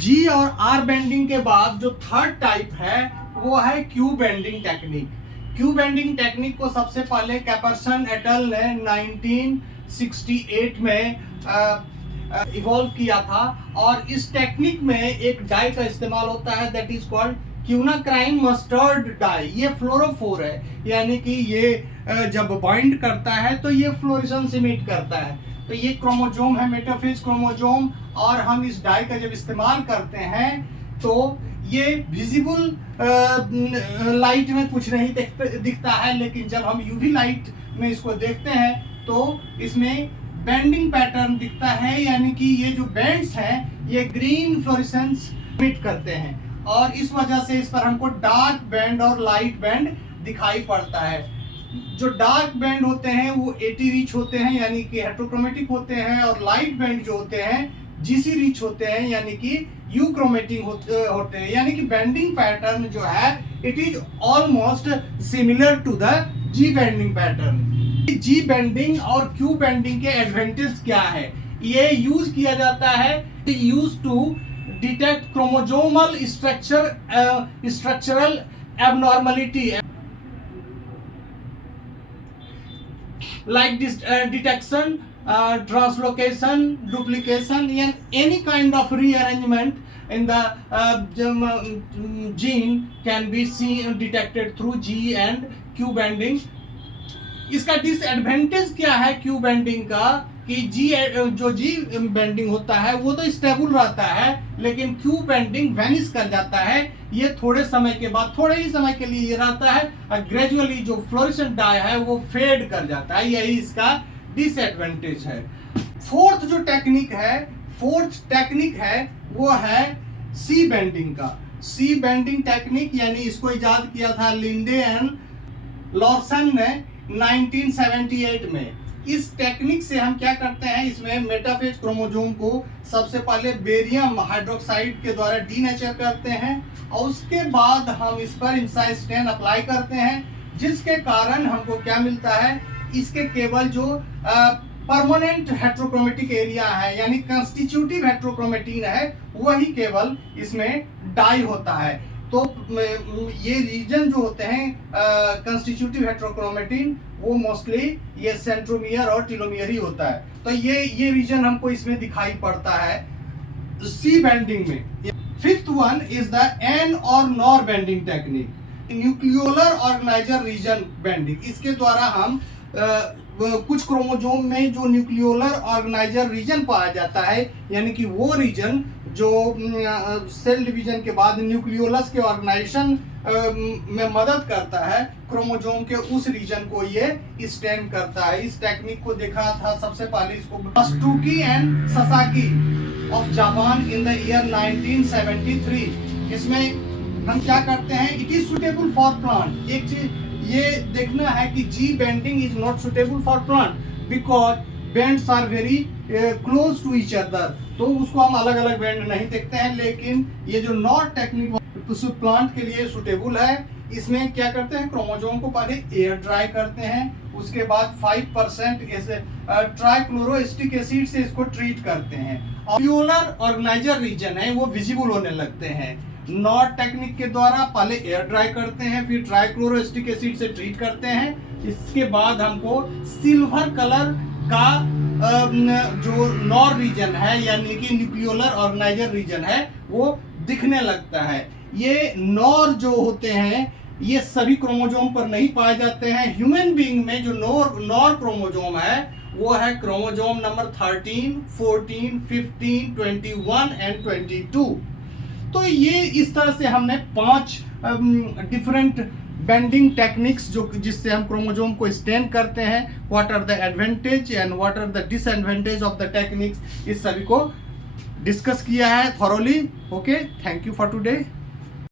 जी और are bending के बाद जो थर्ड टाइप है वो है Q bending technique. Q bending technique को सबसे पहले कैपर्सन एटल ने 1968 में इवॉल्व किया था और इस टेक्निक में एक डाई का इस्तेमाल होता है that is called quinacrine mustard dye. ये फ्लोरोफोर है, यानी कि ये जब बाइंड करता है तो ये फ्लोरेसेंस इमिट करता है। तो ये क्रोमोजोम है, मेटाफेज क्रोमोजोम, और हम इस डाई का जब इस्तेमाल करते हैं तो ये विजिबल लाइट में कुछ नहीं दिखता है, लेकिन जब हम यूवी लाइट में इसको देखते हैं तो इसमें बेंडिंग पैटर्न दिखता है, यानी कि ये जो बैंड्स हैं ये ग्रीन फ्लोरेसेंस इमिट करते हैं और इस वजह से इस पर हमको डार्क बैंड और लाइट बैंड दिखाई पड़ता है। जो डार्क बैंड होते हैं वो 80 रिच होते हैं, यानी कि हेट्रोक्रोमेटिक होते हैं, और लाइट बैंड जो होते हैं जीसी रिच होते हैं, यानी कि यू क्रोमेटिक होते हैं। यानी कि बेंडिंग पैटर्न जो है it is almost similar to the G banding pattern. G banding और क्यू बेंडिंग के एडवांटेज क्या है? ये यूज किया जाता है use to detect chromosomal structural abnormality like this detection, translocation, duplication, and any kind of rearrangement in the gene can be seen detected through G and Q bending. इसका disadvantage क्या है Q bending का कि जो जी bending होता है वो तो स्टेबल रहता है, लेकिन क्यू बेंडिंग वैनिश कर जाता है। ये थोड़े समय के बाद, थोड़े ही समय के लिए ये रहता है और ग्रेजुअली जो फ्लोरेसेंट डाई है वो फेड कर जाता है। यही इसका डिसएडवांटेज है। फोर्थ टेक्निक है वो है सी बेंडिंग का। सी बेंडिंग टेक्निक यानी इसको इजाद किया था लिंडे एंड लॉर्सन ने 1978 में। इस टेक्निक से हम क्या करते हैं, इसमें मेटाफेज क्रोमोजोम को सबसे पहले बेरियम हाइड्रोक्साइड के द्वारा डीनेचर करते हैं और उसके बाद हम इस पर इंसाइड स्टेन अप्लाई करते हैं, जिसके कारण हमको क्या मिलता है, इसके केवल जो परमानेंट हेट्रोक्रोमेटिक एरिया है यानी कंस्टिट्यूटिव हेट्रोक्रोमेटिन है वही केवल इसमें डाई होता है। तो ये रीजन जो होते हैं कंस्टिट्यूटिव हेट्रोक्रोमेटिन वो मोस्टली ये सेंट्रोमियर और टेलोमियर ही होता है। तो ये रीजन हमको इसमें दिखाई पड़ता है सी बेंडिंग में। Fifth one is the N और NOR banding technique, nucleolar organiser region banding. इसके द्वारा हम कुछ क्रोमोजोम में जो न्यूक्लियोलर ऑर्गेनाइजर रीजन पाया जाता है, यानी कि वो रीजन जो सेल डिवीजन के बाद न्यूक्लियोलस के ऑर्गेनाइजेशन में मदद करता है, क्रोमोजोम के उस रीजन को ये स्टेन करता है। इस टेक्निक को देखा था सबसे पहले इसको Astuki and Sasaki of Japan in the year 1973। इसमें हम क्या करते हैं, it is suitable for plant. एक चीज ये देखना है कि G banding is not suitable for plant because bands are very close to each other, तो उसको हम अलग अलग बैंड नहीं देखते हैं। लेकिन ये जो नॉट टेक्निक प्लांट के लिए सुटेबल है, इसमें क्या करते हैं, क्रोमोजोम को पहले एयर ड्राई करते हैं, उसके बाद 5% ट्राइक्लोरोएस्टिक एसिड से इसको ट्रीट करते हैं। न्यूक्लियोलर ऑर्गेनाइजर रीजन है वो विजिबल होने लगते हैं। नॉट टेक्निक के द्वारा पहले एयर ड्राई करते हैं, फिर ट्राइक्लोरोएस्टिक एसिड से ट्रीट करते हैं, इसके बाद हमको सिल्वर कलर का जो नॉर रीजन है यानी कि न्यूक्लियोलर ऑर्गेनाइजर रीजन है वो दिखने लगता है। ये नॉर जो होते हैं ये सभी क्रोमोजोम पर नहीं पाए जाते हैं। ह्यूमन बीइंग में जो नॉर क्रोमोजोम है वो है क्रोमोजोम नंबर 13, 14, 15, 21 एंड 22। तो ये इस तरह से हमने 5 डिफरेंट बेंडिंग टेक्निक्स जो जिससे हम क्रोमोजोम को स्टेन करते हैं, what are the advantage and what are the disadvantage of the techniques, इस सभी को डिस्कस किया है thoroughly. Okay, thank you for today.